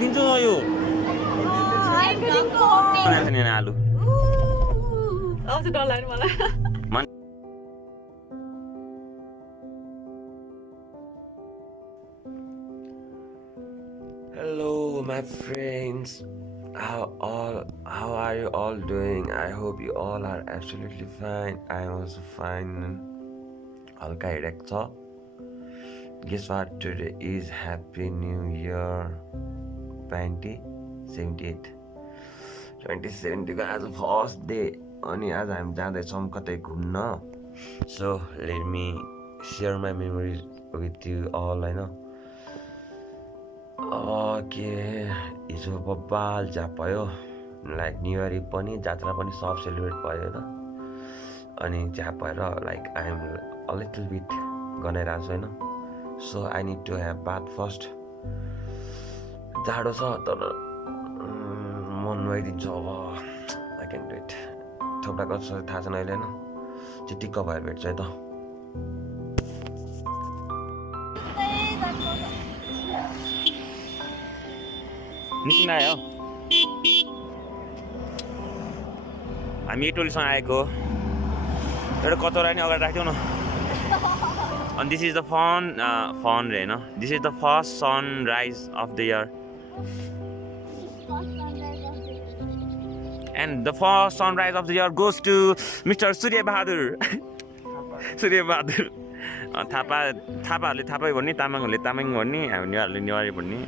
दिन्छु यो आलु डर लाग्यो मलाई Hello, my friends. How are you all doing? I hope you all are absolutely fine. I am also fine. Halka headache cha. Guess what? Today is Happy New Year 2078. 2070 को आज first day अनि आज हामी जाँदैछौँ कतै घुम्न. So let me share my memories with you all. होइन के हिजो बब्बाल जाप भयो लाइक न्यु इयर पनि जात्रा पनि सब सेलिब्रेट भयो होइन अनि जाप भएर like I am a little bit गनाइरहेको छु होइन. So I need to have bath first. जाडो छ तर मन नुहाइदिन्छु अब. I can do it. थोप्रा कस्तो थाहा छैन अहिले होइन. चिटिक्क भएर भेट्छ है त. निस्किन आयो हामी एक टोलीसँग आएको एउटा कचौरा नि अगाडि राख्थ्यौँ न. अनि दिस इज द फन रे होइन. This is the first sunrise of the year and the first sunrise of the year goes to mister Suryabahadur. Suryabahadur थापाहरूले थापै भन्ने, तामाङहरूले तामाङ भन्ने, हामी नेवारहरूले नेवारी भन्ने.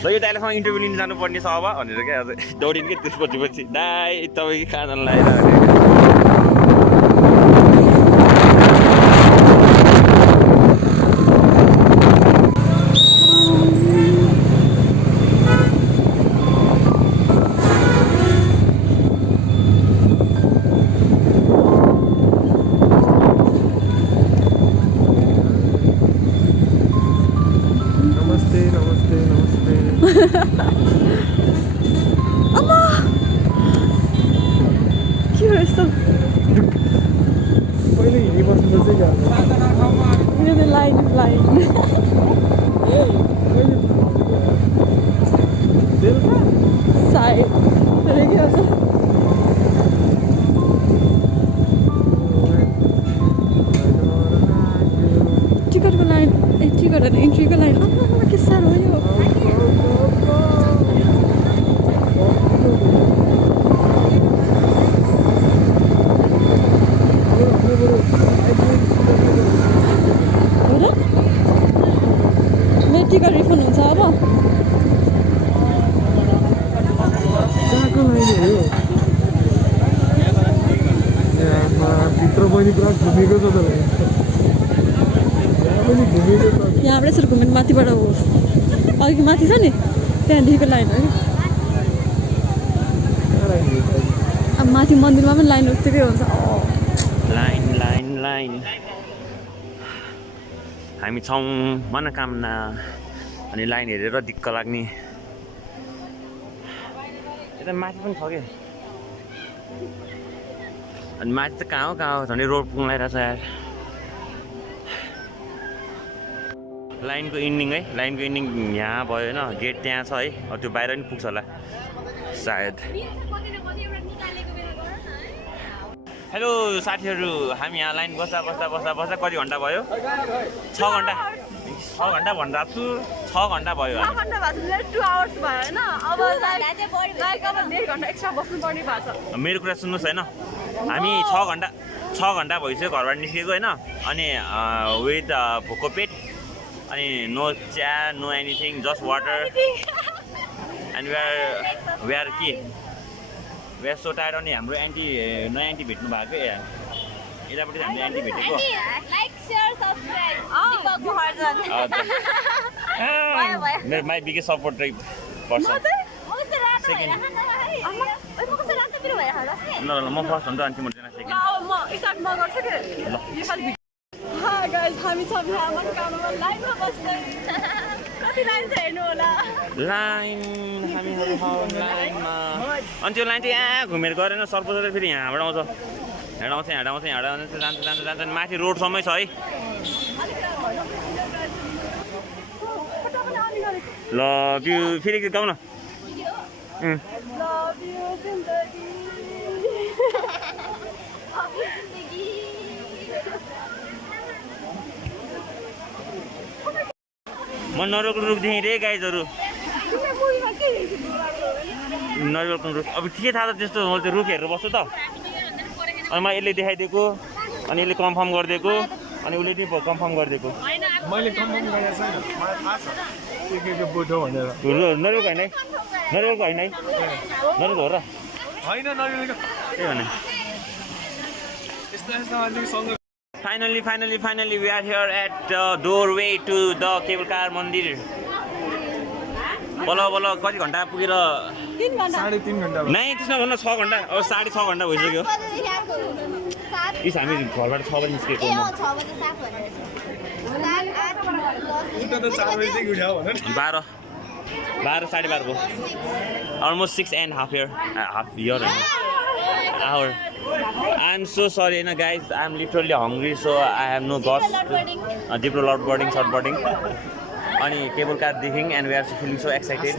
ल यो दाइलेसँग इन्टरभ्यू लिन जानुपर्ने छ अब भनेर क्या दौडिनु कि त्यसपछि दाइ तपाईँको खाना लगाएर एन्ट्रीको लाइन के साह्रो हो यो. मेरो टिकट रिफन्ड हुन्छ अब. भित्र पनि पुरा घुमेको छ त. यहाँबाट यसरी घुमेर माथिबाट हो अघि माथि छ नि त्यहाँदेखिको लाइन हो कि. अब माथि मन्दिरमा पनि लाइन उत्तिकै हुन्छ. Line line line. हामी छौँ मनोकामना अनि लाइन हेरेर दिक्क लाग्ने. यता माथि पनि छ क्या. अनि माथि त कहाँ हो झन् रोड पुग्लाइरहेछ यार. लाइनको इन्डिङ है. लाइनको इन्डिङ यहाँ भयो होइन. गेट त्यहाँ छ है. त्यो बाहिर पनि पुग्छ होला सायद. हेलो साथीहरू, हामी यहाँ लाइन बस्दा कति घन्टा भयो? 6 घन्टा भन्दा छु. 6 घन्टा भयो. 2 आवर्स भयो होइन. अब लाइक अब 1.5 घन्टा एक्स्ट्रा बस्नुपर्ने भएको छ. मेरो कुरा सुन्नुहोस् होइन. हामी 6 घन्टा भइसक्यो घरबाट निस्केको होइन. अनि विथ भोको पेट अनि नो चिया no anything just water and we are so tired. अनि हाम्रो नयाँ एन्टी भेट्नु भएको यतापट्टि हामीले एन्टी भेटेको. मेरो माई बिगेस्ट सपोर्ट पर्सन. ल म फर्स्ट हुन्छ अनि तिम्रो जना सेकेन्ड. हामी छ मनोकामनामा लाइनमा बस्दै. कति लाइन छ हेर्नु होला. लाइन हामीहरू लाइनमा. अनि त्यो लाइन चाहिँ यहाँ घुमेर गरेन सर्पोजर फेरि यहाँबाट आउँछ. जान्छ माथि रोडसम्मै छ है. लभ यु फेरि एकचोटि गाउन Love you, जिन्दगी म नरिवलको रुख देखेँ रे गाइजहरू नरिवलको रुख अब के थाहा छ त्यस्तो मैले त्यो रुख हेरेर बस्छु त अनि मलाई यसले देखाइदिएको अनि यसले कन्फर्म गरिदिएको अनि उसले पनि कन्फर्म गरिदिएको मैले कन्फर्म गरेको छैन मलाई थाहा छ के बोटो भनेर नरिवलको होइन है नरिवलको होइन है नरिवलको हो र होइन नरिवलको के भने यस्तो यस्तो अलिक सँग Finally, we are here at the doorway to the cable car मन्दिर बल्ल कति घन्टा पुगेर 3 घण्टा 3.5 घन्टा नै त्यसमा भन्न 6 घन्टा अब 6.5 घन्टा भइसक्यो इस हामी घरबाट 6 बजी निस्केको ए 6 बजे 7 भनेर 7 8 उता त 4 बजेदेखि उठ्यो भनेर 12 12:30 को almost 6.5 year hour. I'm so sorry guys, I'm literally hungry so I have no guts Diplo loud boarding short boarding अनि cable car देख्यौँ and we are feeling so excited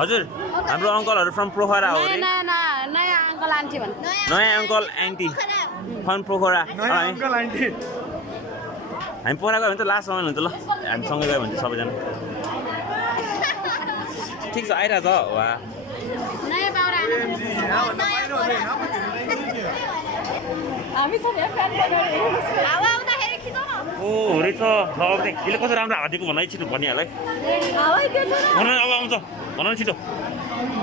हजुर हाम्रो अङ्कलहरू फ्रम पोखरा हो रे नयाँ अङ्कल आन्टी भन्छ नयाँ uncle aunty from Pokhara नयाँ अङ्कल आन्टी हामी पोखरा गयो भने त लास्ट समय हुन्छ ल हामी सँगै गयो भने चाहिँ सबैजना ठिक छ आइरहेछ वा नयाँ पाउरा हामी सब यहाँ फ्यान लगाएर हावा आउँदाखेरि खिचौ न ओ रहेछ यसले कस्तो राम्रो हावा दिएको भन है छिटो भनिहाल है हावा के छ भन अब आउँछ भन न छिटो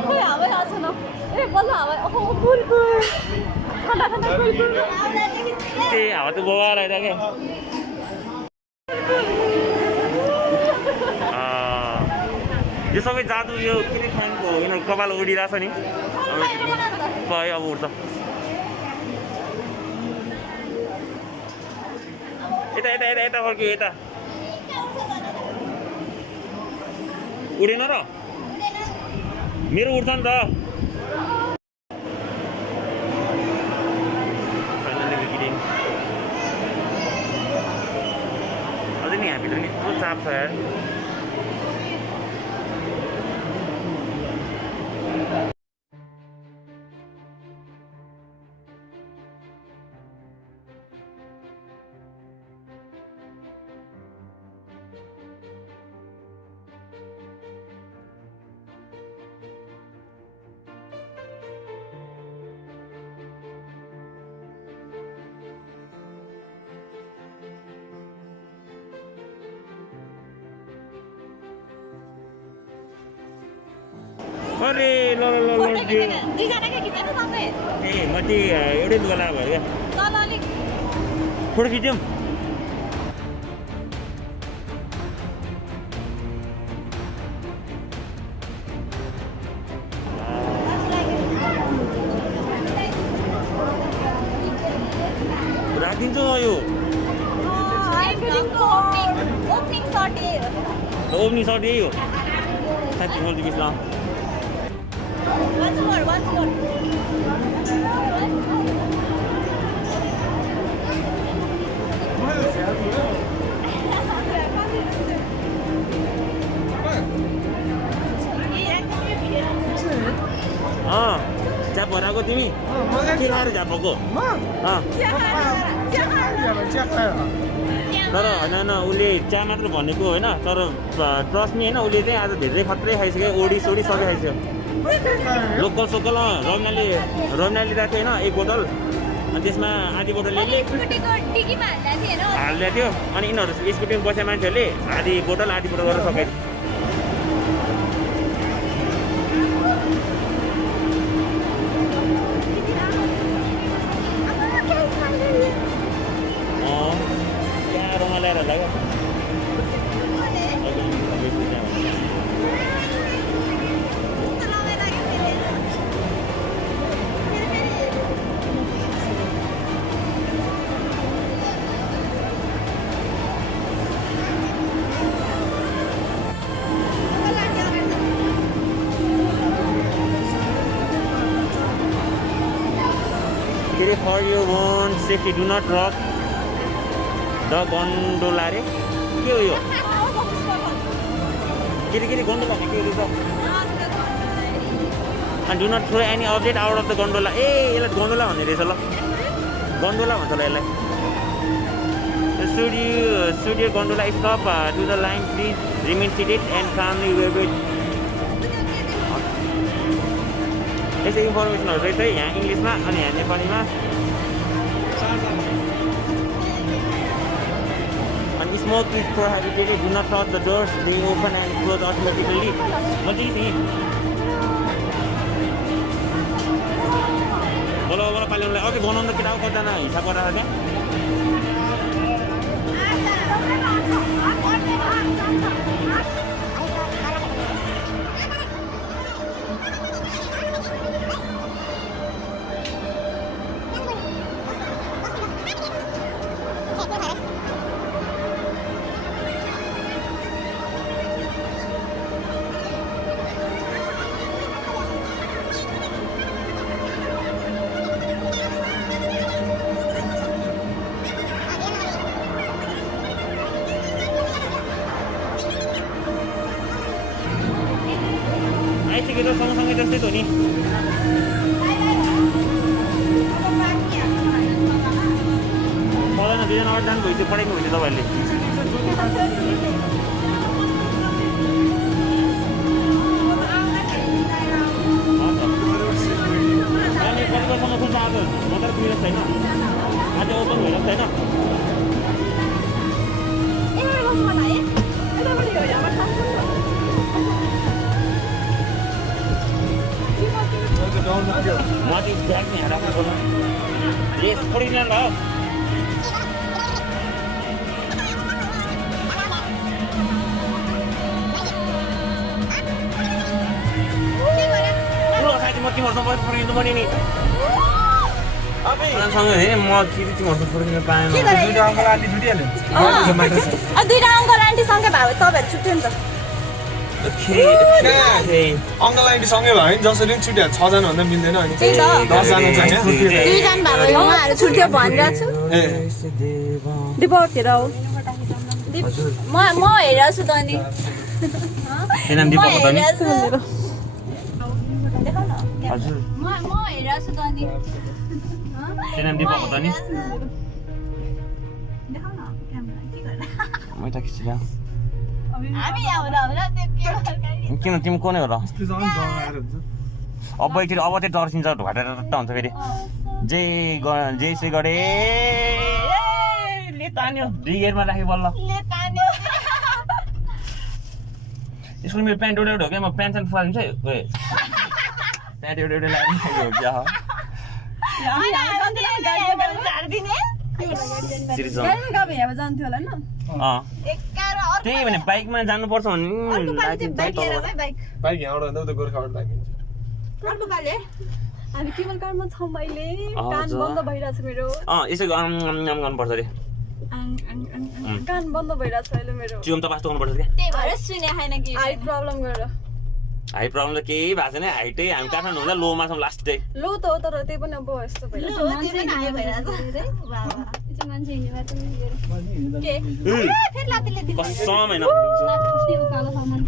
खोइ हावा आएको छैन ए बल्ल हावा ओहो बुलबुल ठन्डा बुलबुल ए हावा त बवाल आइरहेको यो सबै जादु यो के अरे फ्यानको यिनीहरू कपाल उडिरहेछ नि भयो अब उड्छ यता फर्क्यो यता उडेन र मेरो उड्छ नि त अझै नि हामीभित्र नि यस्तो चाप छ यार अरे ल दुईजनाकै खिचेन सँगै ए म चाहिँ एउटै लुगा लगाएको भयो क्या तल अलिक फोटो खिच्यौँ राखिदिन्छ यो ओपनिङ सर्ट ओपनिङ सर्ट यही हो साँच्ची बोल्छु बिचमा once more चिया बनाएको तिमी के खाएर झ्याप भएको तर होइन उसले चिया मात्र भनेको होइन तर ट्रस्ट नि होइन उसले चाहिँ आज धेरै खत्रै खाइसक्यो ओडी सोडी सबै खाइसक्यो लोकल सोकल रमनाली राख्यो होइन 1 बोतल अनि त्यसमा आधी बोतल हाल्दै थियो अनि यिनीहरू स्कुटीमा बसेको मान्छेहरूले आधी बोतल गरेर सकाइदियो रमाइलो होला क्या For your own safety, do not rock. The gondola रे के हो यो के गन्डोला के हो and do not throw any object out of the gondola. ए यसलाई gondola भन्ने रहेछ ल gondola भन्छ ल यसलाई should your gondola stop to the line please remain seated and calmly wave it यसै इन्फर्मेसनहरु रहेछ है यहाँ इङ्ग्लिशमा अनि यहाँ नेपालीमा and smoke is prohibited do not touch the doors they open and close automatically बोलो पालिनुलाई अझै बनाउनु त केटाको गर्दैन हिसाब गरेर क्या आइसकेको सँगसँगै जस्तै त हो नि पढाउन दुईजना अरू जानु भइसक्यो पढाइनु भइसक्यो तपाईँहरूले कतिकोसँग खुल्छ आज मात्र पुगेको छैन आज ओपन भइरहेको छैन माथि ब्याग नि हारा बोल्नु रेस छोडिदिनु ल ठुलो साथी म तिमीहरूसँग पुगिनु पर्ने नि सँग हे म तिमीहरूसँग पुगिनु पाएन दुईटा अङ्कल आन्टी छुटिहाल्यो दुईटा अङ्कल आन्टीसँगै भयो तपाईँहरू छुट्यो नि त अङ्कल आन्टी सँगै भयो नि जसरी पनि छुट्यो 6 जना भन्दा मिल्दैन अनि 10 जना छ दुईजना भयो उहाँहरू छुट्यो भनिरहेको छु दिपकतिर हो म हेरेको छु त नि नाम दिपक हो त नि हजुर म हेरेको छु त नि नाम दिपक हो त नि देखाउ न क्यामेरा के गर्दा म त खिचिरा हामी आउँदा होला त्यो किन तिमी कोनै हो र त्यो झन् डर आएर हुन्छ अब चाहिँ डर्सिन्छ ढुवाटेर हुन्छ फेरि जे गरे ले तान्यो 2 गियरमा राखे बल्ल ले तान्यो स्कुल मेरो प्यान्ट एउटा हो क्या म प्यान्ट सान्ट फुवालिन्छ है प्यान्ट एउटा लगाएर हो क्या जान्थ्यो होला नि त्यही भने बाइकमा जानुपर्छ भने बाइक यहाँबाट भन्दा उता गोर्खाबाट लाग्छ अर्को पाले हामी केवल कारमा छौँ अहिले कान बन्द भइरहेछ मेरो यसो गर्नुपर्छ अरे कान बन्द भइरहेछ अहिले मेरो चिउम त पास गर्नुपर्छ क्या त्यही भएर सुने छैन कि हाई प्रब्लम गरेर हाई प्रब्लम त केही भएको छैन हाइटै हामी काठमाडौँ हुँदा लोमा छौँ लास्टै लो त हो तर त्यही पनि अब यस्तो कसम होइन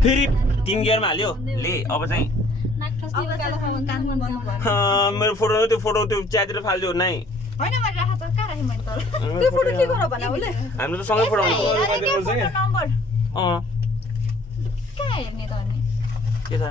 फेरि 3 गियरमा हाल्यो ले अब चाहिँ मेरो फोटो त्यो च्यातिर फाल्दियो नै त्यो फोटो के गर भन उसले हामीले त सँगै फोटो के छ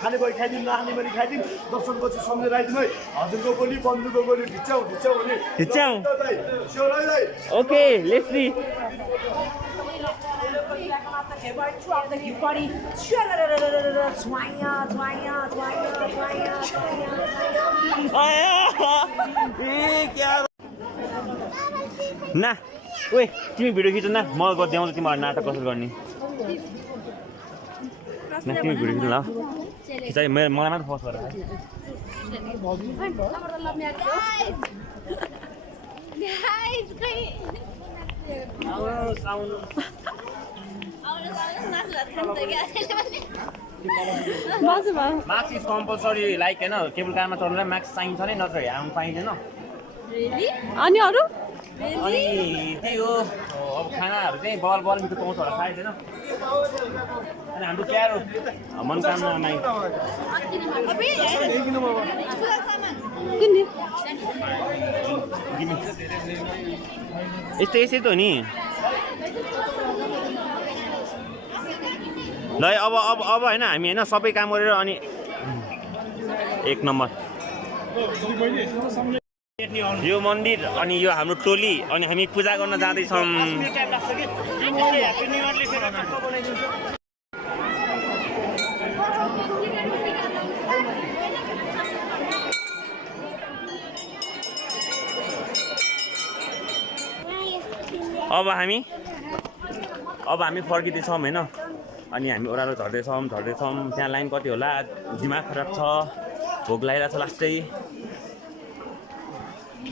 खाने भयो खाइदिउँ नखाने पनि खाइदिउँ दर्शनपछि सम्झेर आइदिउँ है हजुरको गोली बन्दुकको गोली ढिच्याउ भने ओके लेट्स सी ना ओए तिमी भिडियो खिच न म देखाउँछु तिमीलाई नाटक कसरी गर्ने न तिमी भिडियो खिच्नु ल खिचाइ मलाई मात्र फोकस गरेर मार्क्स इज कम्पलसरी लाइक होइन केबल कारमा चढ्नुलाई मार्क्स चाहिन्छ नै नत्र हेर्नु पाइँदैन अनि अरू अनि त्यही हो अब खानाहरू चाहिँ बल बल मिठो पाउँछ होला सायद होइन अनि हाम्रो प्यारो मनोकामनामा यस्तै त हो नि ल अब होइन हामी होइन सबै काम गरेर अनि 1 नम्बर यो मन्दिर अनि यो हाम्रो टोली अनि हामी पूजा गर्न जाँदैछौँ अब हामी फर्किँदैछौँ होइन अनि हामी ओह्रालो झर्दैछौँ त्यहाँ लाइन कति होला दिमाग खराब छ भोक लागिरहेको छ लास्टै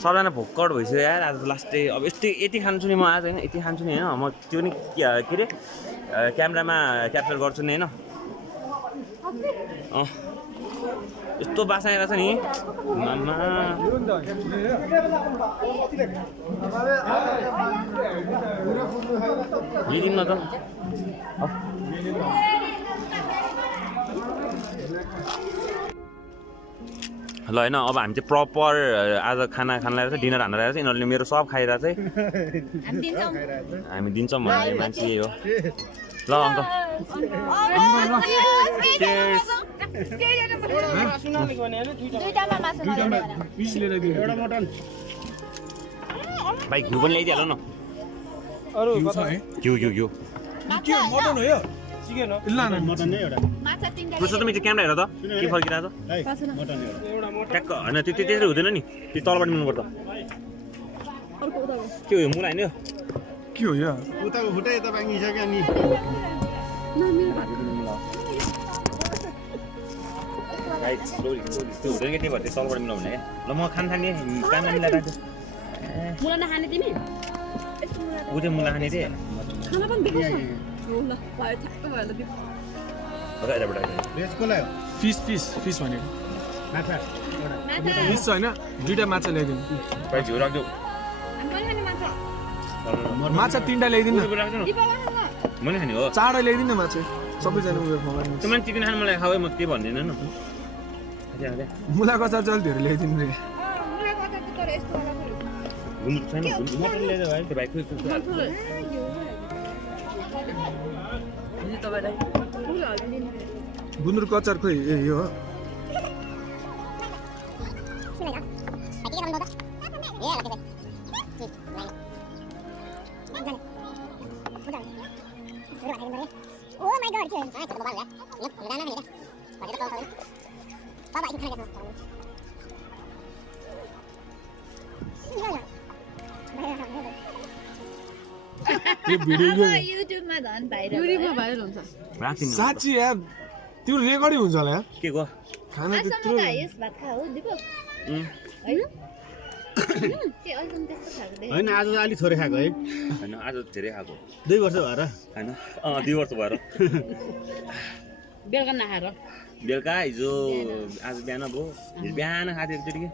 सबजना भोक्कड भइसक्यो यार आज लास्टै अब यति खान्छु नि म आज होइन यति खान्छु नि होइन म त्यो नि के अरे क्यामेरामा क्याप्चर गर्छु नि होइन यस्तो बासा आइरहेको छ नि मामा लिदिउँ न त ल होइन अब हामी चाहिँ प्रपर आज खाना खान लगाएर चाहिँ डिनर हान्न लगाएर चाहिँ यिनीहरूले मेरो सब खाएर चाहिँ हामी दिन्छौँ भन्ने मान्छे यही हो ल अङ्कल भाइ घिउ पनि ल्याइदिइहाल न घिउ पुग्छ त मेरो क्यामेरा हेर त के फर्किरहेको छ ट्याक्क होइन त्यो त्यसरी हुँदैन नि त्यो तलबाट मिल्नुपर्छ के हो यो मुला होइन के हो यो उताको फुटै यता भाङ्गिसक्यो नि त्यो हुँदैन कि त्यही भएर त्यो तलबाट मिलाउनु क्या ल म खान थाल्ने काममा मिलाएर मुला नखाने तिमी ऊ चाहिँ मुला खाने थिएँ खाना पनि बिग्छ ल भयो ठ्याक्क भयो ल फिस भनेको माछा फिस होइन दुईटा माछा ल्याइदिनु भाइ झिउ राख्देऊ माछा 3टा ल्याइदिनु मैले खाने हो 4टा ल्याइदिनु माछा सबैजना उयो खुवाउनु त्यो मान्छे चिकन खानु मलाई खाऊ म के भन्दिनँ न मुलाको अचार चाहिँ धेरै ल्याइदिनु रे मटन ल्याएर भाइ त्यो भाइ गुन्द्रुकको अचार खोइ ए यो हो Oh my god, युट्युबमा झन् भाइरल हुन्छ साँच्ची यार त्यो रेकर्डिङ हुन्छ होला यार के को खाना त्यत्रो भात खा हो दिपो होइन आज अलिक थोरै खाएको है होइन आज धेरै खाएको 2 वर्ष भएर होइन 2 वर्ष भएर बेलुका नखाएर बेलुका हिजो आज बिहान भयो हिजो बिहान खाएको एकचोटि के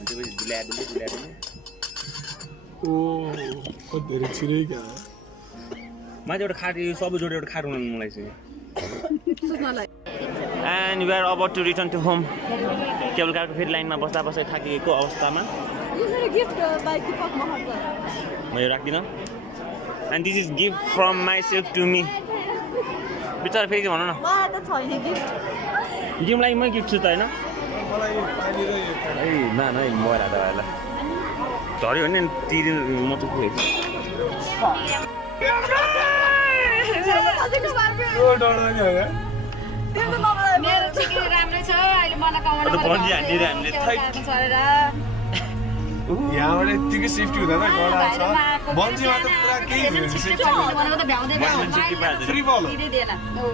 त्यसपछि डुल्या ओ धेरै छिरै क्या माथि एउटा खाट सबै जोडेर एउटा खाट बनाउनु मलाई चाहिँ सुत्नलाई and we are about to return to home cable कारको फेरि लाइनमा बस्दा बस्दै थाकिएको अवस्थामा यो मेरो गिफ्ट बाई दिपक महर्ज म यो राख्दिनँ and this is gift from myself to me बिचरा फेरि के भनौँ न मलाई त छैन गिफ्ट तिमीलाई मै गिफ्ट छु त होइन मलाई पानी र यो है ना नै मोबाइल हाल्दा होला झऱ्यो भने तिरि म त पुगेको डढ्दैन होला मेरो ठिकै राम्रै छ अहिले मलाई कमाउनु बन्जी हान्दिएर हामीले यहाँबाट यत्तिकै सेफ्टी हुँदैन कडा छ बन्जीमा त पुरा केही हुँदैन सेफ्टी फ्री बल हो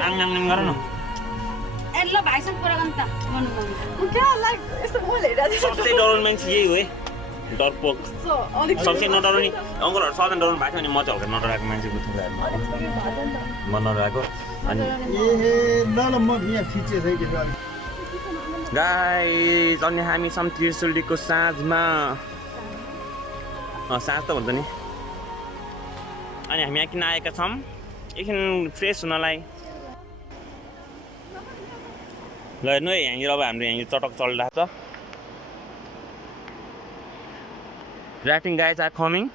आङ गर न ल भाइसँग कुरा गर्नु त क्या लाइक यस्तो मोल हेरिरहेको सबसे डराउने मान्छे यही हो है डरपोक सबसे नडराउने अङ्कलहरू सधैँ डराउनु भएको थियो अनि म चाहिँ हल्का नडराएको मान्छेको थुप्रोहरूमा म नडराएको अनि म यहाँ खिचेछ है गाइस अनि हामी सम त्रिशुलीको साँझमा साँझ त भन्छ नि अनि हामी यहाँ किन आएका छौँ एकछिन फ्रेस हुनलाई ल हेर्नु है यहाँनिर अब हाम्रो यहाँनिर चटक चलिरहेको छ राफ्टिङ गाइज आर कमिङ